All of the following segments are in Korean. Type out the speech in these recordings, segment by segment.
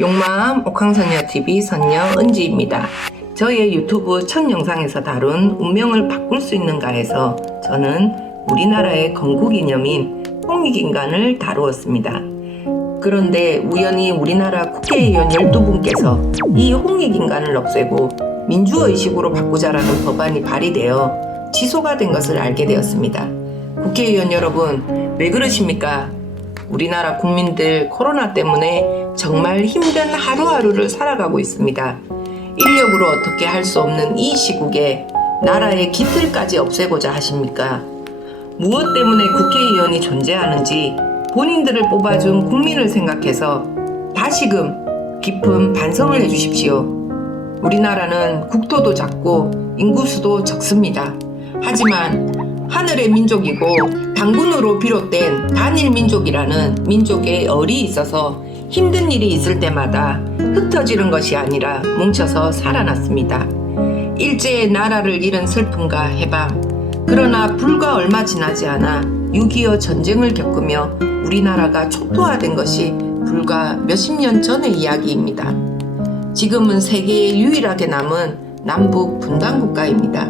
용마음 옥황선녀TV 선녀 은지입니다. 저의 유튜브 첫 영상에서 다룬 운명을 바꿀 수 있는가에서 저는 우리나라의 건국이념인 홍익인간을 다루었습니다. 그런데 우연히 우리나라 국회의원 12분께서 이 홍익인간을 없애고 민주의식으로 바꾸자라는 법안이 발의되어 취소가 된 것을 알게 되었습니다. 국회의원 여러분, 왜 그러십니까? 우리나라 국민들 코로나 때문에 정말 힘든 하루하루를 살아가고 있습니다. 인력으로 어떻게 할 수 없는 이 시국에 나라의 기틀까지 없애고자 하십니까? 무엇 때문에 국회의원이 존재하는지 본인들을 뽑아준 국민을 생각해서 다시금 깊은 반성을 해주십시오. 우리나라는 국토도 작고 인구수도 적습니다. 하지만 하늘의 민족이고 당군으로 비롯된 단일민족이라는 민족의 열이 있어서 힘든 일이 있을 때마다 흩어지는 것이 아니라 뭉쳐서 살아났습니다. 일제의 나라를 잃은 슬픔과 해방, 그러나 불과 얼마 지나지 않아 6.25 전쟁을 겪으며 우리나라가 초토화된 것이 불과 몇십 년 전의 이야기입니다. 지금은 세계에 유일하게 남은 남북 분단 국가입니다.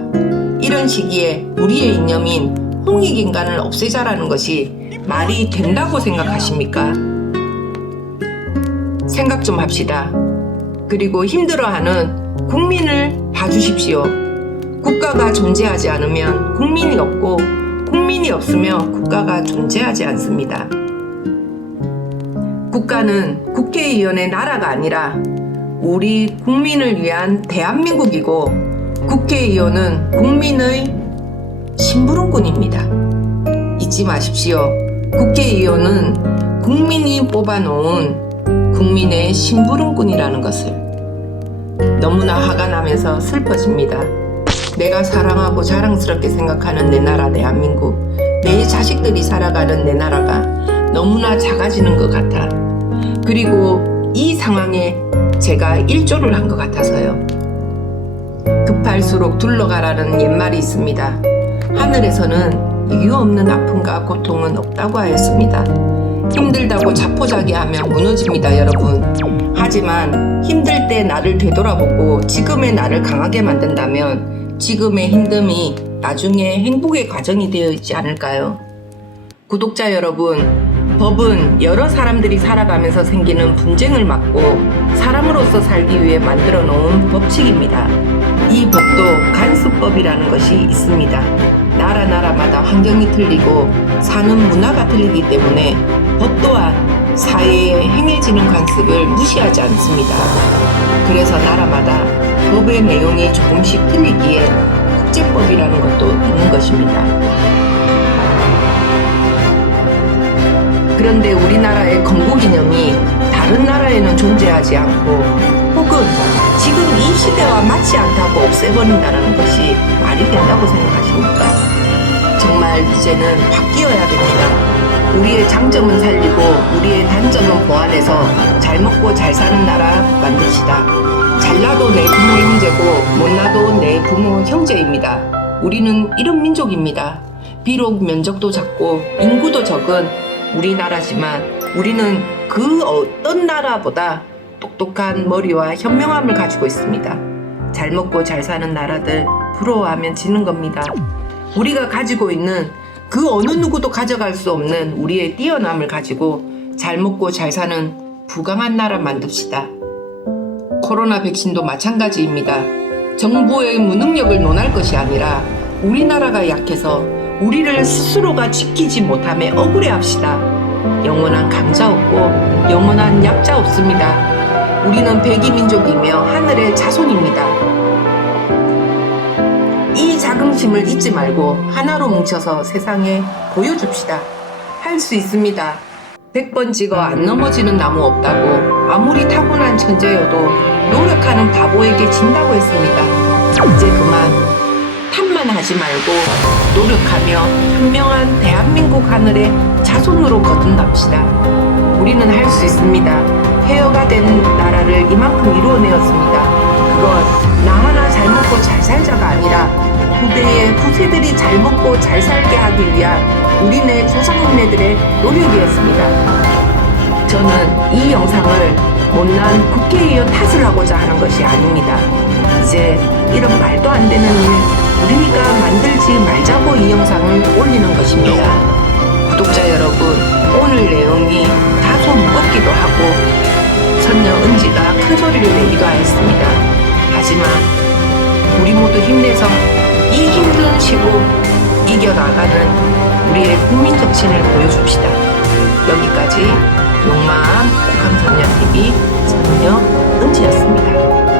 이런 시기에 우리의 이념인 홍익인간을 없애자라는 것이 말이 된다고 생각하십니까? 생각 좀 합시다. 그리고 힘들어하는 국민을 봐주십시오. 국가가 존재하지 않으면 국민이 없고 국민이 없으면 국가가 존재하지 않습니다. 국가는 국회의원의 나라가 아니라 우리 국민을 위한 대한민국이고 국회의원은 국민의 심부름꾼입니다. 잊지 마십시오. 국회의원은 국민이 뽑아놓은 국민의 심부름꾼이라는 것을. 너무나 화가 나면서 슬퍼집니다. 내가 사랑하고 자랑스럽게 생각하는 내 나라 대한민국, 내 자식들이 살아가는 내 나라가 너무나 작아지는 것 같아. 그리고 이 상황에 제가 일조를 한 것 같아서요. 급할수록 둘러가라는 옛말이 있습니다. 하늘에서는 이유 없는 아픔과 고통은 없다고 하였습니다. 힘들다고 자포자기하면 무너집니다, 여러분. 하지만 힘들 때 나를 되돌아보고 지금의 나를 강하게 만든다면 지금의 힘듦이 나중에 행복의 과정이 되어 있지 않을까요? 구독자 여러분, 법은 여러 사람들이 살아가면서 생기는 분쟁을 막고 사람으로서 살기 위해 만들어 놓은 법칙입니다. 이 법도 간수법이라는 것이 있습니다. 나라마다 환경이 틀리고 사는 문화가 틀리기 때문에 법 또한 사회에 행해지는 관습을 무시하지 않습니다. 그래서 나라마다 법의 내용이 조금씩 틀리기에 국제법이라는 것도 있는 것입니다. 그런데 우리나라의 건국이념이 다른 나라에는 존재하지 않고 혹은 지금 이 시대와 맞지 않다고 없애버린다는 것이 말이 된다고 생각하십니까? 정말 이제는 바뀌어야 됩니다. 우리의 장점은 살리고 우리의 단점은 보완해서 잘 먹고 잘 사는 나라 만듭시다. 잘나도 내 부모 형제고 못나도 내 부모 형제입니다. 우리는 이런 민족입니다. 비록 면적도 작고 인구도 적은 우리나라지만 우리는 그 어떤 나라보다 똑똑한 머리와 현명함을 가지고 있습니다. 잘 먹고 잘 사는 나라들 부러워하면 지는 겁니다. 우리가 가지고 있는 그 어느 누구도 가져갈 수 없는 우리의 뛰어남을 가지고 잘 먹고 잘 사는 부강한 나라 만듭시다. 코로나 백신도 마찬가지입니다. 정부의 무능력을 논할 것이 아니라 우리나라가 약해서 우리를 스스로가 지키지 못함에 억울해합시다. 영원한 강자 없고 영원한 약자 없습니다. 우리는 백이민족이며 하늘의 자손입니다. 이 자긍심을 잊지 말고 하나로 뭉쳐서 세상에 보여줍시다. 할 수 있습니다. 100번 찍어 안 넘어지는 나무 없다고 아무리 타고난 천재여도 노력하는 바보에게 진다고 했습니다. 이제 그만 탓만 하지 말고 노력하며 현명한 대한민국 하늘의 자손으로 거듭납시다. 우리는 할 수 있습니다. 폐허가 된 나라를 이만큼 이루어내었습니다. 그건 나 하나 잘 먹고 잘 살자가 아니라 후대의 후세들이 잘 먹고 잘 살게 하기 위한 우리네 조상님네들의 노력이었습니다. 저는 이 영상을 못난 국회의원 탓을 하고자 하는 것이 아닙니다. 이제 이런 말도 안 되는 일 우리가 만들지 말자고 이 영상을 올리는 것입니다. 구독자 여러분, 오늘 내용이 다소 무겁기도 하고 선녀 은지가 큰 소리를 내기도 하였습니다. 하지만 우리 모두 힘내서 이 힘든 시국 이겨나가는 우리의 국민 정신을 보여줍시다. 여기까지 용마한 국항선녀TV 선녀 은지였습니다.